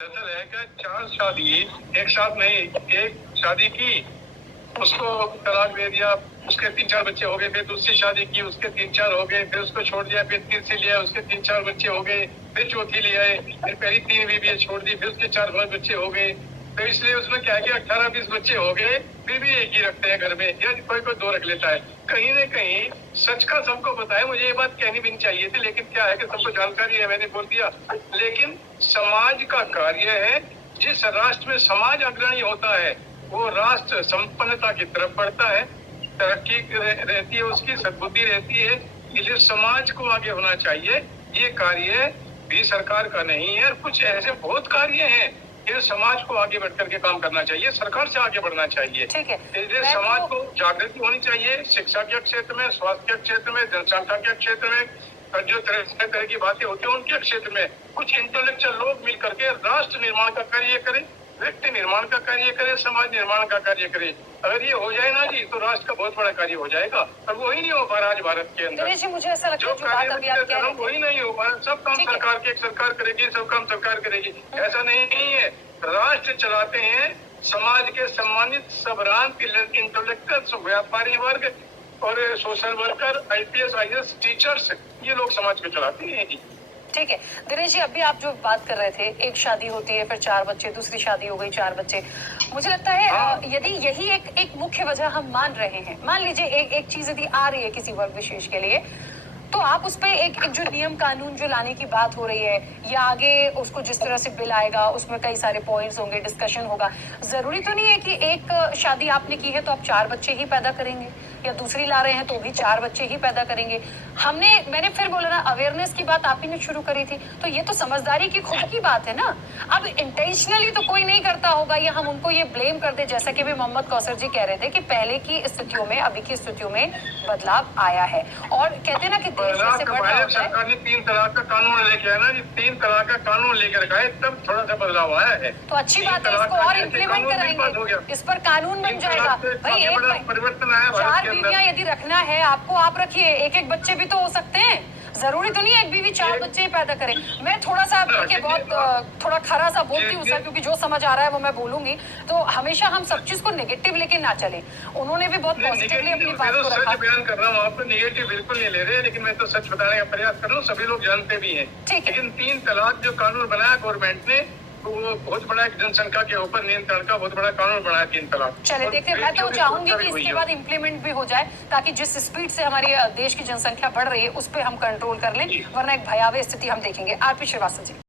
दरअसल है क्या, 4 शादी एक साथ नहीं, एक शादी की, उसको तलाक दे दिया, उसके 3-4 बच्चे हो गए, फिर दूसरी शादी की, उसके 3-4 हो गए, फिर उसको छोड़ दिया, फिर तीसरी लिया, उसके 3-4 बच्चे हो गए, फिर चौथी ले आए, फिर पहली 3 बीवी छोड़ दी, फिर उसके 4-5 बच्चे हो गए। तो इसलिए उसमें क्या किया, 18-20 बच्चे हो गए, फिर भी एक ही रखते हैं घर में, या कोई कोई 2 रख लेता है। कहीं न कहीं सच का सबको पता है, मुझे ये बात कहनी भी नहीं चाहिए थी, लेकिन क्या है कि सबको जानकारी है, मैंने बोल दिया। लेकिन समाज का कार्य है, जिस राष्ट्र में समाज अग्रणी होता है वो राष्ट्र संपन्नता की तरफ बढ़ता है, तरक्की रहती है, उसकी सद्बुद्धि रहती है। इसलिए समाज को आगे होना चाहिए। ये कार्य भी सरकार का नहीं है, कुछ ऐसे बहुत कार्य हैं कि समाज को आगे बढ़ करके काम करना चाहिए, सरकार से आगे बढ़ना चाहिए। ठीक है, इसलिए समाज को जागृति होनी चाहिए, शिक्षा के क्षेत्र में, स्वास्थ्य के क्षेत्र में, जनसंख्या के क्षेत्र में, और जो तरह की बातें होती है उनके क्षेत्र में कुछ इंटेलेक्चुअल लोग मिल करके राष्ट्र निर्माण का कार्य करें, व्यक्ति निर्माण का कार्य करे, समाज निर्माण का कार्य करे। अगर ये हो जाए ना जी, तो राष्ट्र का बहुत बड़ा कार्य हो जाएगा। और वही नहीं हो पा रहा आज भारत के अंदर। जी, मुझे ऐसा लगता है जो कार्य वही नहीं हो पा रहा, सब काम सरकार करेगी, सब काम सरकार करेगी, ऐसा नहीं है। राष्ट्र चलाते हैं समाज के सम्मानित सबरान इंटेलेक्चुअल, व्यापारी वर्ग और social worker, IPS IAS teachers, ये लोग समाज को चलाते हैं जी। ठीक है दिनेश जी, अभी आप जो बात कर रहे थे, एक शादी होती है, फिर 4 बच्चे, दूसरी शादी हो गई, 4 बच्चे। मुझे लगता है यदि यही एक मुख्य वजह हम मान रहे हैं, मान लीजिए एक चीज यदि आ रही है किसी वर्ग विशेष के लिए, तो आप उस पे एक जो नियम कानून जो लाने की बात हो रही है, या आगे उसको जिस तरह से बिल आएगा उसमें कई सारे पॉइंट्स होंगे, डिस्कशन होगा। जरूरी तो नहीं है कि एक शादी आपने की है तो आप 4 बच्चे ही पैदा करेंगे, या दूसरी ला रहे हैं तो भी 4 बच्चे ही पैदा करेंगे। मैंने फिर बोला ना, अवेयरनेस की बात आप ही ने शुरू करी थी, तो ये तो समझदारी की खुद की बात है ना। अब इंटेंशनली तो कोई नहीं करता होगा, या हम उनको ये ब्लेम कर दे, जैसा कि भी मोहम्मद कौसर जी कह रहे थे कि पहले की स्थितियों में अभी की स्थितियों में बदलाव आया है, और कहते हैं ना कि सरकार ने 3 तलाक का कानून लेके आया ना जी, 3 तलाक का कानून लेकर के आए, तब थोड़ा सा बदलाव आया है। तो अच्छी बात है, इसको और इम्प्लीमेंट कराएंगे, इस पर कानून बन जाएगा भाई। एक परिवर्तन आया 4 बीवियां यदि रखना है आपको, आप रखिए, एक बच्चे भी तो हो सकते हैं, जरूरी तो नहीं है एक बीवी 4 बच्चे ही पैदा करे। मैं थोड़ा सा देखिए बहुत थोड़ा खरा सा बोलती हूँ सर, क्योंकि जो समझ आ रहा है वो मैं बोलूंगी, तो हमेशा हम सब चीज को नेगेटिव लेके ना चले। उन्होंने भी बहुत पॉजिटिवली अपनी बात को रखा। बयान कर रहा हूँ, आपको नेगेटिव बिल्कुल नहीं ले रहे, लेकिन मैं तो सच बताने का प्रयास कर रहा हूँ, सभी लोग जानते भी हैं। लेकिन 3 तलाक जो कानून बनाया गवर्नमेंट ने, तो वो बहुत बड़ा जनसंख्या के ऊपर नियंत्रण का बहुत बड़ा कानून बनाया 3 तलाक। चलिए देखिए, मैं तो चाहूंगी कि इसके बाद इम्प्लीमेंट भी हो जाए, ताकि जिस स्पीड से हमारी देश की जनसंख्या बढ़ रही है उस पर हम कंट्रोल कर लें, वरना एक भयावह स्थिति हम देखेंगे। RP श्रीवास्तव जी।